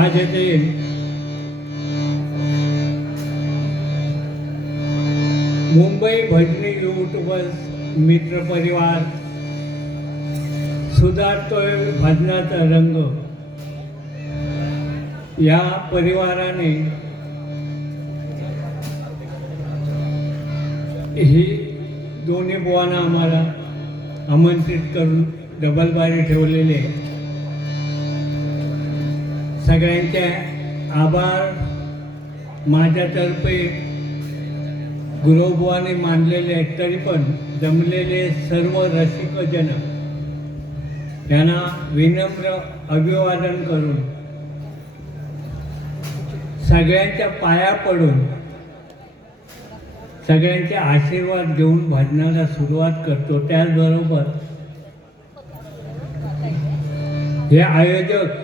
आज येथे मुंबई भजनी यूट्यूबर्स मित्र परिवार सुधारतोय भजनाचा रंग या परिवाराने ही दोन्ही बुवांना आम्हाला आमंत्रित करून डबलबारी ठेवलेले सगळ्यांचे आभार माझ्यातर्फे गुरुबुवाने मानलेले आहेत. तरी पण जमलेले सर्व रसिकजन यांना विनम्र अभिवादन करून सगळ्यांच्या पाया पडून सगळ्यांचे आशीर्वाद घेऊन भजनाला सुरुवात करतो. त्याचबरोबर हे आयोजक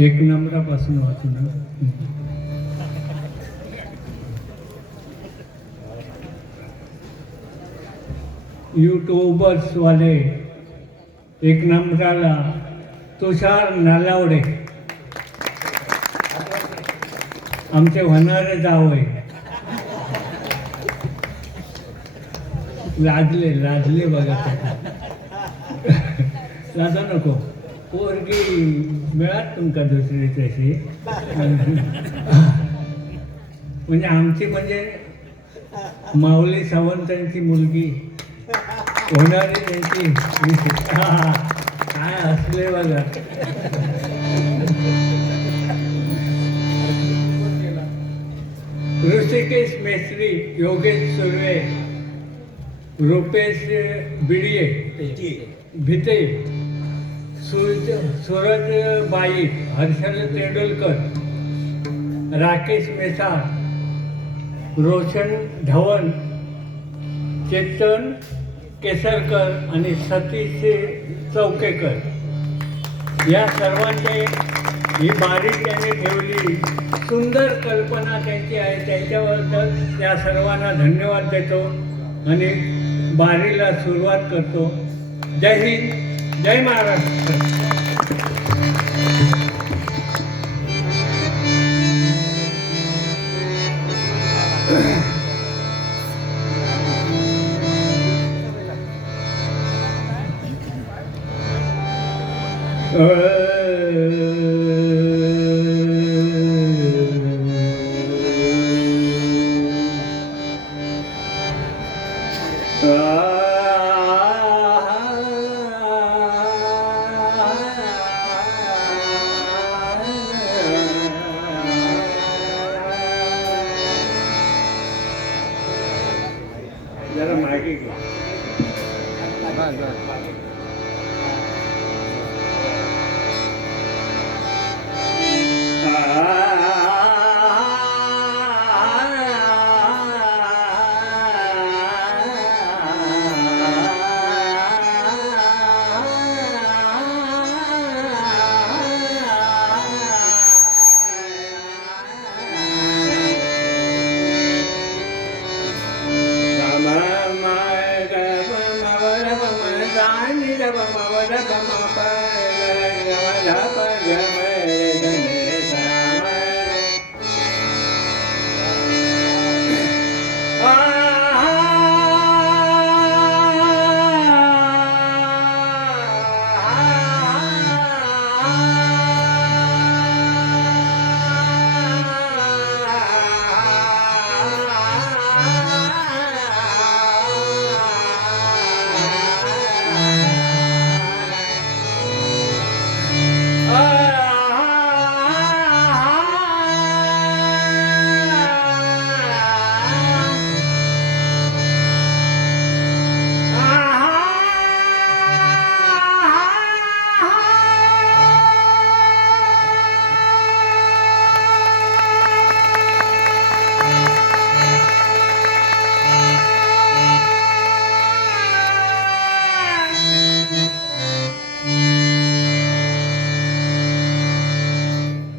एक नंबरापासून वाचून यूट्यूबर्सवाले एक नंबराला तुषार नालावडे आमचे होणारे जावई लाजले बघा लाजा नको पोरगी मिळात तुमका दुसरी तशी म्हणजे आमची म्हणजे माऊली सावंतांची मुलगी होणारी त्यांची काय असले बघा. ऋषिकेश मेस्त्री, योगेश सुर्वे, रुपेश बिडिये भिते, सूरज बाई, हर्षल तेंडुलकर, राकेश मेसार, रोशन धवन, चेतन केसरकर आणि सतीश चौकेकर या सर्वांचे ही बारी त्यांनी ठेवली. सुंदर कल्पना त्यांची आहे. त्यांच्याबद्दल त्या सर्वांना धन्यवाद देतो आणि बारीला सुरुवात करतो. जय हिंद, जय महाराष्ट्र. जरा मागे घे.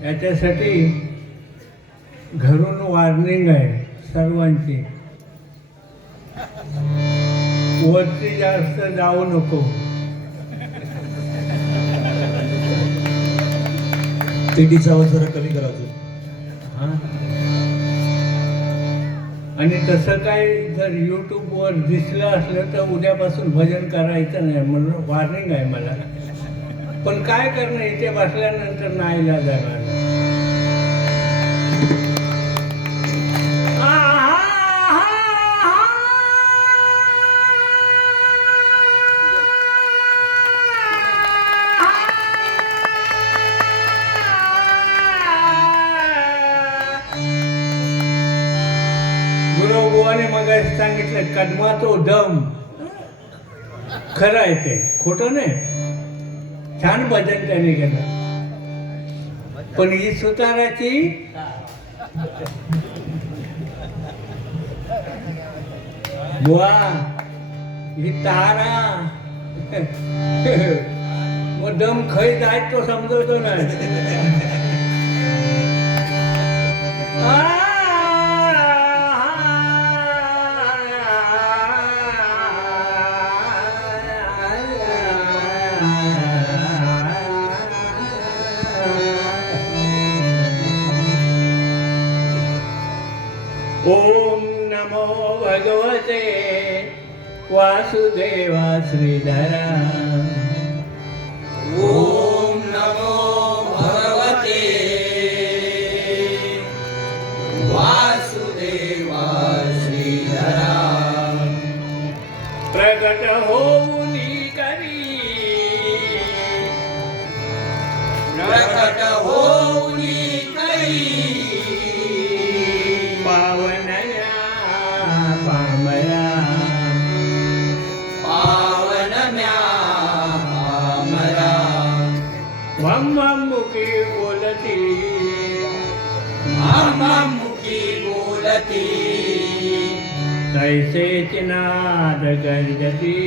याच्यासाठी घरून वॉर्निंग आहे सर्वांची, वरती जास्त जाऊ नको. पेटीचा आवाज जरा कमी करा अजून. हा. आणि तसं काय जर यूट्यूबवर दिसलं असलं तर उद्यापासून भजन करायचं नाही म्हणून वॉर्निंग आहे मला. पण काय करणं, इथे बसल्यानंतर नाही जाणार. गुरुबुवाने मग सांगितलं कदमा तो दम, खरं आहे ते, खोटं नाही. छान भजन त्याने केलं. पण ही सुताराची बुवा, ही तारा मग दम खय जाय तो समजवतो नाही. ओम नमो भगवते वासुदेवा श्रीधरा. ओम नमो भगवते वासुदेवा श्रीधरा. प्रगट होऊनी करी, प्रकट होऊनी करी पावनया पामया. पावनम्या पामरा. मुखी बोलती, मुखी बोलती तैसेच नाद गर्जती,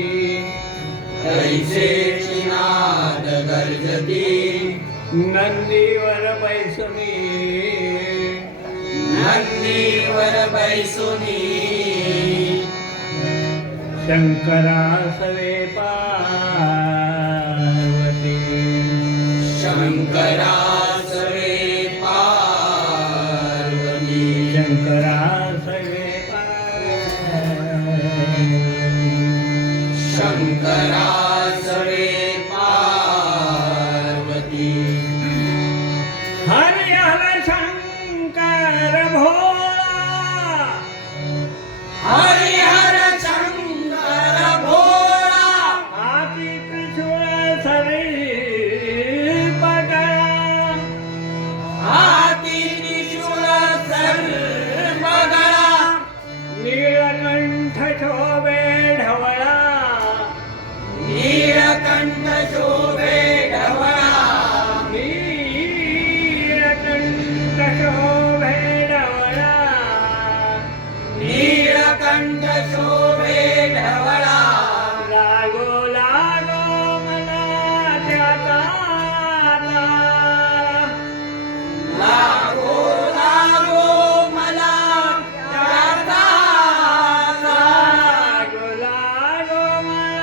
कैसे चिनाद गर्जती. नंदीवर बैसुनी, नंदीवर बैसुनी शंकरा सवे पार्वती. शंकरा सवे पार्वती. शंकरा सवे पार्वती. शंकरा सवे पार्वती. हर हर शंकर भोळा, हरि हर शंकर भोळा. हाती त्रिशूळ सरी पगळा. हाती त्रिशूळ सर्वगळा. नीळकंठ शोभे ढवळा, नीलकंठ शोभे ढवळा. नीळकंठ शोभे ढवळा. नीलकंठ शोभे ढवळा. लागो लागो मला त्याचा तारा. लागो लागो मला त्याचा लागो लागो मला.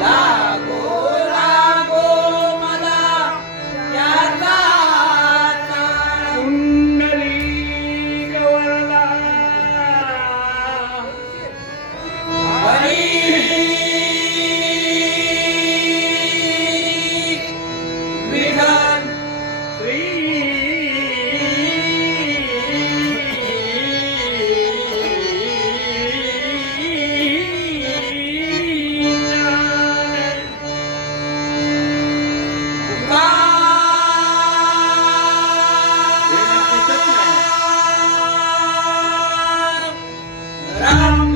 लागो लागो मला त्याचा कुंडली गवरला. हरी विठ्ठल. श्री राम.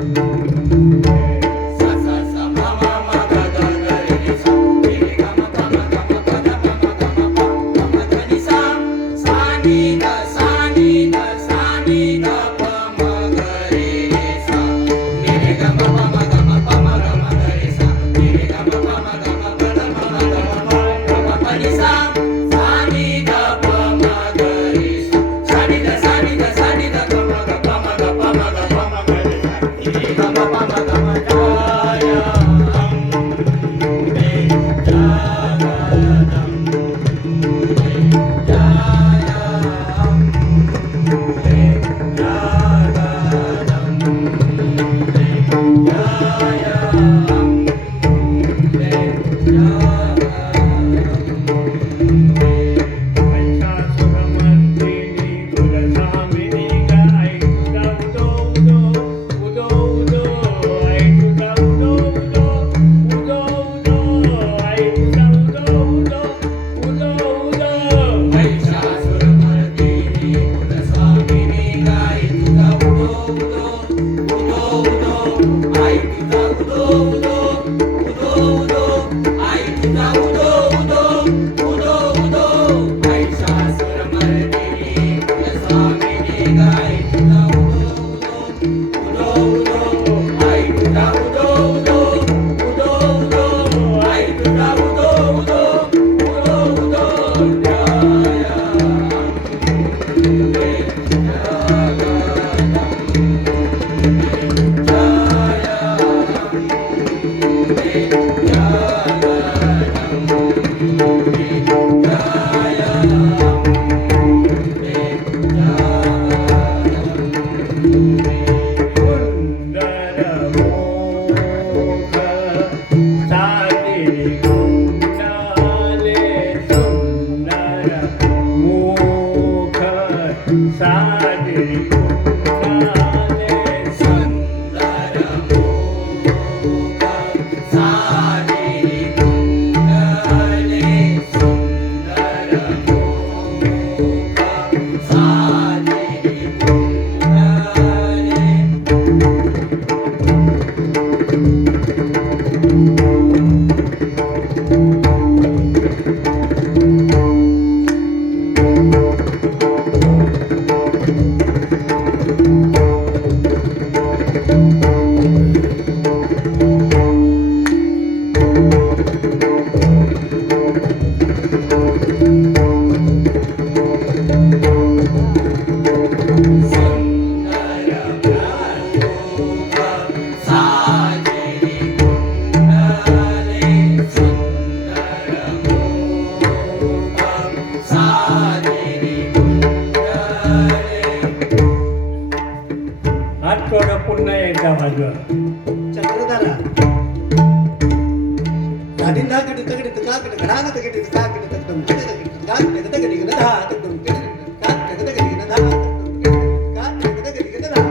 सा सा सा मा मा मा गा गा गा रे रे सा रे रे गा मा पा मा गा मा पा दा मा मा गा मा पा गा मा धा नि सा सा नि धा सा नि धा सा नि धा प म ग रे रे सा नि रे गा मा पा मा गा मा पा मा गा मा धा रे सा नि रे गा मा पा मा गा मा पा दा मा मा गा मा पा गा मा पा नि सा सा नि धा प म ग रे सा सा नि धा सा नि धा सा नि धा ग म ग पा मा गा पा मा गा पा मा गा रे सा नि रे गा मा पा मा गा मा जाया अम्बे जागदं जाया अम्बे जागदं जाया अम्बे जागदं महिषासुरमर्दिनी कुलस्वामिनी गाय तुझा उदो उदो उदो उदो आई तुझा उदो उदो उदो उदो आई तुझा उदो उदो उदो उदो महिषासुरमर्दिनी कुलस्वामिनी गाय तुझा उदो उदो उदो उदो आई तुझा उदो उदो उदो उदो आई तुझा उदो उदो उदो उदो महिषासुरमर्दिनी कुलस्वामिनी गाय तुझा उदो उदो उदो उदो आई तुझा उदो उदो उदो उदो आई तुझा उदो उदो उदो उदो जाया अम्बे जागदं जाया अम्बे जागदं जाया अम्बे सुंदर मुख सादरी कुंडले सुंदर मुख सादरी कुंडले हात थोडं पुन्हा एकदा वाजवा. चक्रधारा धाडिंदा कडे तगडे तका कडे घडाना तगडे तका कडे तकडम कडे तगडे तका कडे तगडे गना धा तकडम कडे तका कडे तगडे गना धा तकडम कडे तका कडे तगडे गना धा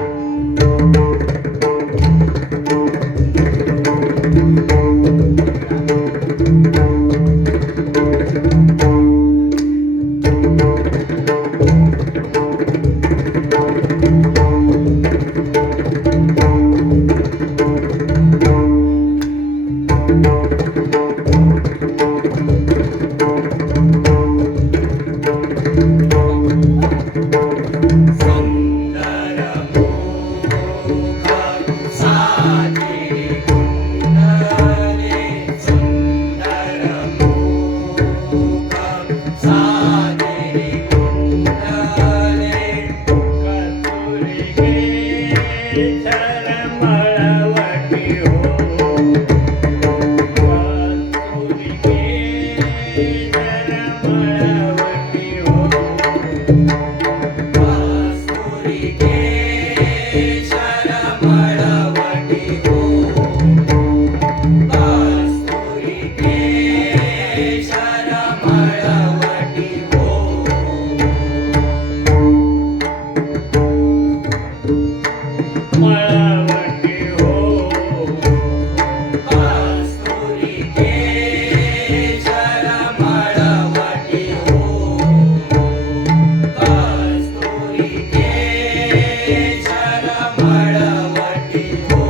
मळवटी हो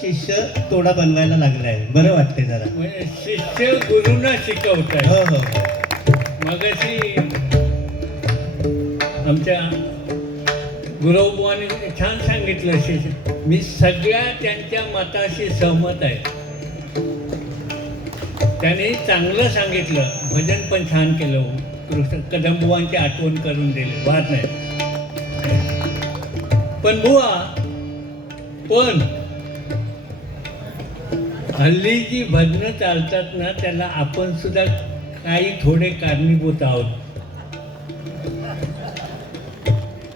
शिष्य तोडा बनवायला लागलाय, बरं वाटते जरा. म्हणजे शिष्य गुरुना शिकवत आहे. हो हो हो. मगाशी आमच्या गुरुबाने छान सांगितलं शिष्य, मी सगळ्या त्यांच्या मताशी सहमत आहे. त्याने चांगलं सांगितलं, भजन पण छान केलं, कृष्ण कदमबुवांची आठवण करून दिली, वाद नाही. पण बुवा, पण हल्ली जी भजनं चालतात ना, त्याला आपण सुद्धा काही थोडे कारणीभूत आहोत.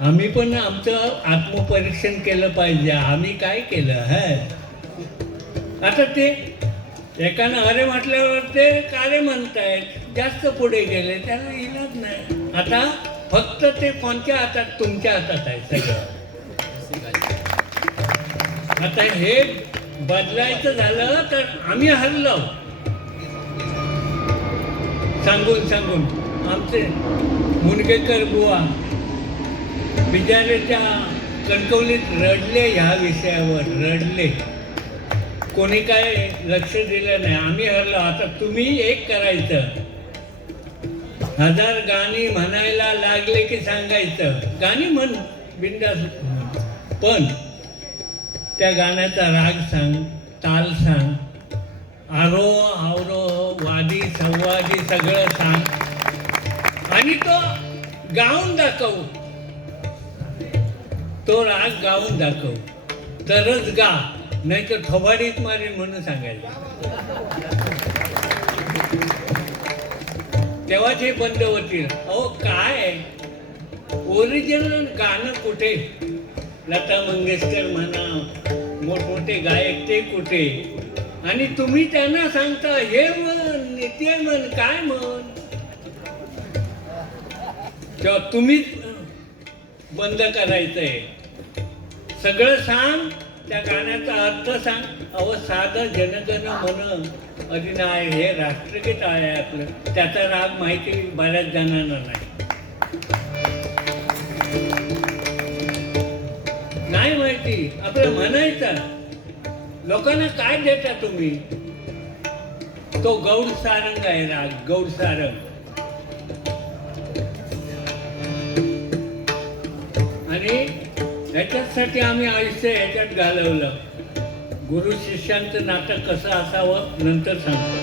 आम्ही पण आमचं आत्मपरीक्षण केलं पाहिजे. आम्ही काय केलं है. आता ते एकानं अरे म्हटल्यावर ते कारे म्हणतायत, जास्त पुढे गेले, त्याला इलाज नाही. आता फक्त ते कोणत्या हातात, तुमच्या हातात आहे सगळं. आता हे बदलायचं झालं तर आम्ही हरलो सांगून सांगून. आमचे मुनगेकर बुवा बिजारेच्या कणकवलीत रडले, ह्या विषयावर रडले. कोणी काय लक्ष दिलं नाही. आम्ही हरलो. आता तुम्ही एक करायचं, 1000 गाणी म्हणायला लागले की सांगायचं, गाणी म्हण बिंदास, पण त्या गाण्याचा राग सांग, ताल सांग, आरोह अवरोह, वादी संवादी सगळं सांग आणि तो गाऊन दाखव. तो राग गाऊन दाखव तरच गा, नाही तर थोबाडीत मारेन म्हणून सांगायचं. तेव्हा ते बंद होतील. अहो काय ओरिजिनल गाणं कुठे? लता मंगेशकर म्हणा, मोठमोठे गायक ते कुठे? आणि तुम्ही त्यांना सांगता हे म्हण, ते म्हण, काय म्हण. तेव्हा तुम्हीच बंद करायचंय. सगळं सांग, त्या गाण्याचा अर्थ सांग. अहो साधं जनगण मन अधिनाय हे राष्ट्रगीत आहे आपलं, त्याचा राग माहिती बऱ्याच जणांना नाही माहिती. आपलं म्हणायचं. लोकांना काय देता तुम्ही? तो गौड सारंग आहे राग, गौड सारंग. आणि ह्याच्यासाठी आम्ही आयुष्य ह्याच्यात घालवलं. गुरु शिष्यांचं नातं कसं असावं नंतर सांगतो.